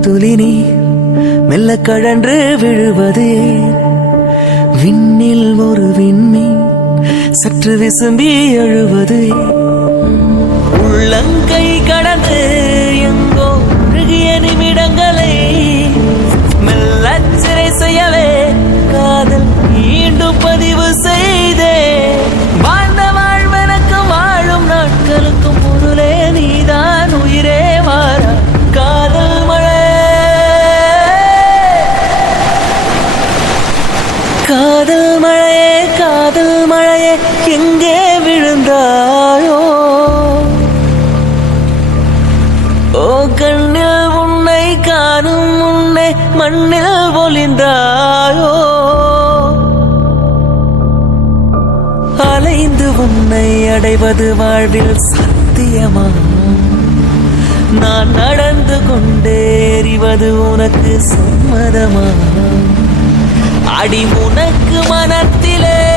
துளி நீர் மெல்ல கழன்று விழுவது. விண்ணில் ஒரு விண்மீன் சற்று விசும்பி எழுவது. காதல் மழையே காதல் மழையே எங்கே விழுந்தாயோ? ஓ கண்ணில் உன்னை காணும் உன்னை மண்ணில் ஒளிந்தாயோ? அலைந்து உன்னை அடைவது வாழ்வில் சத்தியமா? நான் நடந்து கொண்டேறிவது உனக்கு சம்மதமா? அடி உனக்கு மனத்திலே.